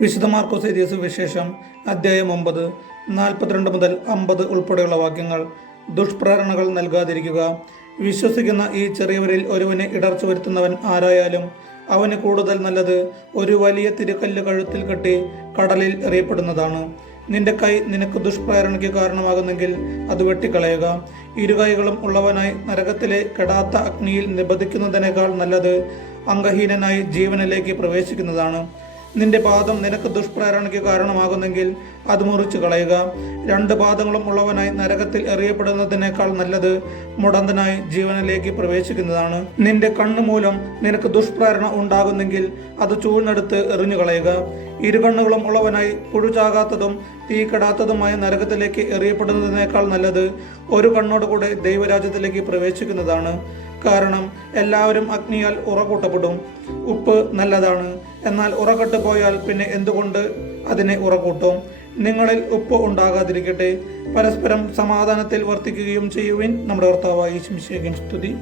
വിശുദ്ധ മാർക്കോസ് എഴുതിയ സുവിശേഷം അധ്യായം ഒമ്പത് നാൽപ്പത്തിരണ്ട് മുതൽ അമ്പത് ഉൾപ്പെടെയുള്ള വാക്യങ്ങൾ. ദുഷ്പ്രേരണകൾ നൽകാതിരിക്കുക. വിശ്വസിക്കുന്ന ഈ ചെറിയവരിൽ ഒരുവനെ ഇടർച്ച വരുത്തുന്നവൻ ആരായാലും അവന് കൂടുതൽ നല്ലത് ഒരു വലിയ തിരുക്കല്ല് കഴുത്തിൽ കെട്ടി കടലിൽ എറിയപ്പെടുന്നതാണ്. നിന്റെ കൈ നിനക്ക് ദുഷ്പ്രേരണയ്ക്ക് കാരണമാകുന്നെങ്കിൽ അത് വെട്ടിക്കളയുക. ഇരുകൈകളും ഉള്ളവനായി നരകത്തിലെ കെടാത്ത അഗ്നിയിൽ നിബന്ധിക്കുന്നതിനേക്കാൾ നല്ലത് അംഗഹീനനായി ജീവനിലേക്ക് പ്രവേശിക്കുന്നതാണ്. നിന്റെ പാദം നിനക്ക് ദുഷ്പ്രേരണയ്ക്ക് കാരണമാകുന്നെങ്കിൽ അത് മുറിച്ചു കളയുക. രണ്ട് പാദങ്ങളും ഉള്ളവനായി നരകത്തിൽ എറിയപ്പെടുന്നതിനേക്കാൾ നല്ലത് മുടന്തനായി ജീവനിലേക്ക് പ്രവേശിക്കുന്നതാണ്. നിന്റെ കണ്ണു മൂലം നിനക്ക് ദുഷ്പ്രേരണ ഉണ്ടാകുന്നെങ്കിൽ അത് ചൂഴ്ന്നെടുത്ത് എറിഞ്ഞു കളയുക ഇരുകണ്ണുകളും ഉള്ളവനായി പുഴുചാകാത്തതും തീ കെടാത്തതുമായ നരകത്തിലേക്ക് എറിയപ്പെടുന്നതിനേക്കാൾ നല്ലത് ഒരു കണ്ണോടുകൂടെ ദൈവരാജ്യത്തിലേക്ക് പ്രവേശിക്കുന്നതാണ്. കാരണം എല്ലാവരും അഗ്നിയാൽ ഉറകൂട്ടപ്പെടും. ഉപ്പ് നല്ലതാണ്. എന്നാൽ ഉറകെട്ട് പോയാൽ പിന്നെ എന്തുകൊണ്ട് അതിനെ ഉറകൂട്ടും? നിങ്ങളിൽ ഉപ്പ് ഉണ്ടാകാതിരിക്കട്ടെ. പരസ്പരം സമാധാനത്തിൽ വർത്തിക്കുകയും ചെയ്യുവിൻ. നമ്മുടെ ഭർത്താവായി ശംശേഖൻ സ്തുതി.